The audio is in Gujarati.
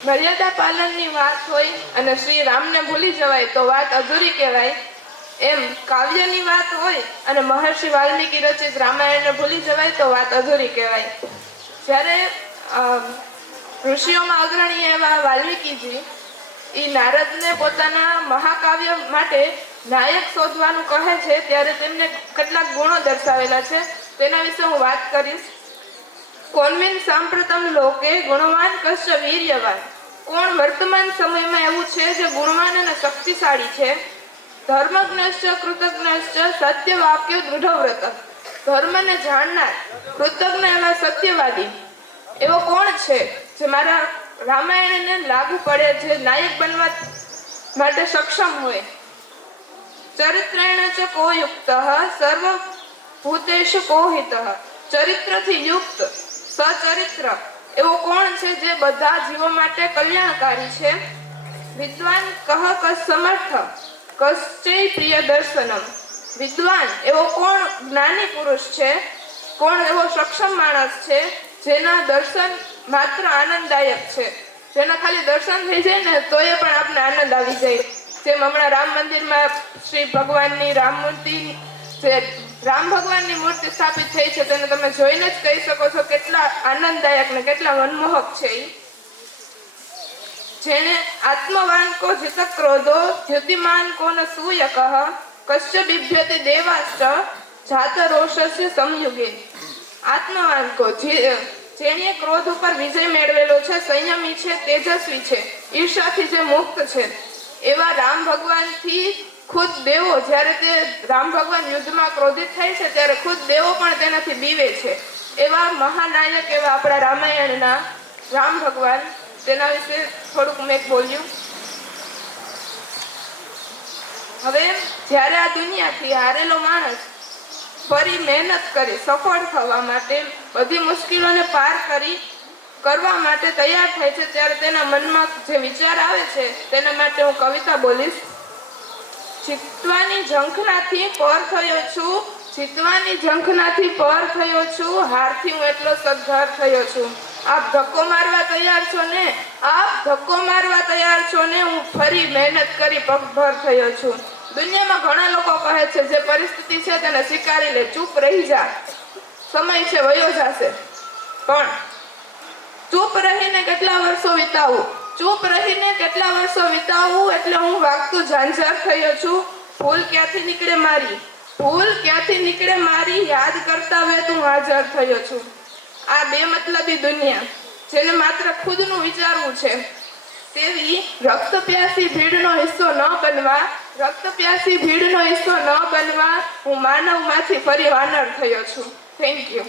મર્યાદા પાલનની વાત હોય અને શ્રી રામને ભૂલી જવાય તો વાત અધૂરી કહેવાય. એમ કાવ્યની વાત હોય અને મહર્ષિ વાલ્મીકી રચિત રામાયણને ભૂલી જવાય તો વાત અધૂરી કહેવાય. જ્યારે ઋષિઓમાં અગ્રણી એવા વાલ્મીકીજી એ નારદને પોતાના મહાકાવ્ય માટે નાયક શોધવાનું કહે છે, ત્યારે તેમને કેટલાક ગુણો દર્શાવેલા છે, તેના વિશે હું વાત કરીશ. કોન્મિન સાંપ્રતમ લોકે ગુણવાન કશ્ય વીર્યવાન. કોણ વર્તમાન સમયમાં એવું છે જે ગુણવાન અને શક્તિશાળી છે? ધર્મજ્ઞશ્ચ કૃતજ્ઞશ્ચ સત્ય વાક્ય દૃઢવ્રત. ધર્મને જાણનાર કૃતજ્ઞ એવા સત્યવાદી એવો કોણ છે જે મારા રામાયણને લાગુ પડે, જે નાયક બનવા માટે સક્ષમ હોય? ચરિત્રેણ ચ કો યુક્ત સર્વભૂતેષુ કોહિતઃ. ચરિત્રથી યુક્ત સચરિત્ર એવો કોણ છે જે બધા જીવો માટે કલ્યાણકારી છે? વિદ્વાન કહ કસમર્થ કશ્ચૈ પ્રિય દર્શનમ. વિદ્વાન એવો કોણ જ્ઞાની પુરુષ છે? કોણ એવો સક્ષમ માણસ છે જેના દર્શન માત્ર આનંદદાયક છે? જેના ખાલી દર્શન થઈ જાય ને તોય પણ આપણે આનંદ આવી જાય. જેમ હમણાં રામ મંદિરમાં શ્રી ભગવાનની રામ મૂર્તિ, જે રામ ભગવાનની મૂર્તિ સ્થાપિત થઈ છે, તેને તમે જોઈને જ કહી શકો છો કેટલા આનંદદાયક ને કેટલા મનમોહક છે. જેને આત્મવાન કો જીત ક્રોધો દ્યુતિમાન કો ન સૂયકઃ કશ્ય બિભ્યતે દેવાશ્ચ જાત રોષસ્ય સંયુગે. આત્મવાન કો જેણે ક્રોધ ઉપર વિજય મેળવેલો છે, સંયમી છે, તેજસ્વી છે, ઈર્ષાથી જે મુક્ત છે, એવા રામ ભગવાનથી ખુદ દેવો, જ્યારે તે રામ ભગવાન યુદ્ધમાં ક્રોધિત થાય છે ત્યારે ખુદ દેવો પણ તેનાથી બીવે છે. એવા મહાનાયક એવા આપણા રામાયણના રામ ભગવાન, તેના વિશે થોડુંક મેં બોલ્યું. હવે જ્યારે આ દુનિયાથી હારેલો માણસ ફરી મહેનત કરી સફળ થવા માટે, બધી મુશ્કેલીઓને પાર કરવા માટે તૈયાર થાય છે, ત્યારે તેના મનમાં જે વિચાર આવે છે તેના માટે હું કવિતા બોલીશ. જીતવાની ઝંખનાથી પર થયો છું, જીતવાની ઝંખનાથી પર થયો છું, હારથી હું એટલો સદ્ધાર થયો છું. આપ ધક્કો મારવા તૈયાર છો ને? આપ ધક્કો મારવા તૈયાર છો ને? હું ફરી મહેનત કરી પગભર થયો છું. દુનિયામાં ઘણા લોકો કહે છે જે પરિસ્થિતિ છે તેને સ્વીકારી લે, ચૂપ રહી જા, સમય છે વયો જશે. પણ ચૂપ રહીને કેટલા વર્ષો વિતાવું? ચૂપ રહીને કેટલા વર્ષો વિતાવું એટલે હું વાગતું ઝાંઝર થયો છું. ભૂલ ક્યાંથી નીકળે મારી, ભૂલ ક્યાંથી નીકળે મારી, યાદ કરતા હવે તું હાજર થયો છું. આ બે મતલબી દુનિયા, જેને માત્ર ખુદનું વિચારવું છે, તેવી રક્ત પ્યાસી ભીડનો હિસ્સો ન બનવા, રક્ત પ્યાસી ભીડનો હિસ્સો ન બનવા હું માનવમાંથી ફરી વાનર થયો છું. Thank you.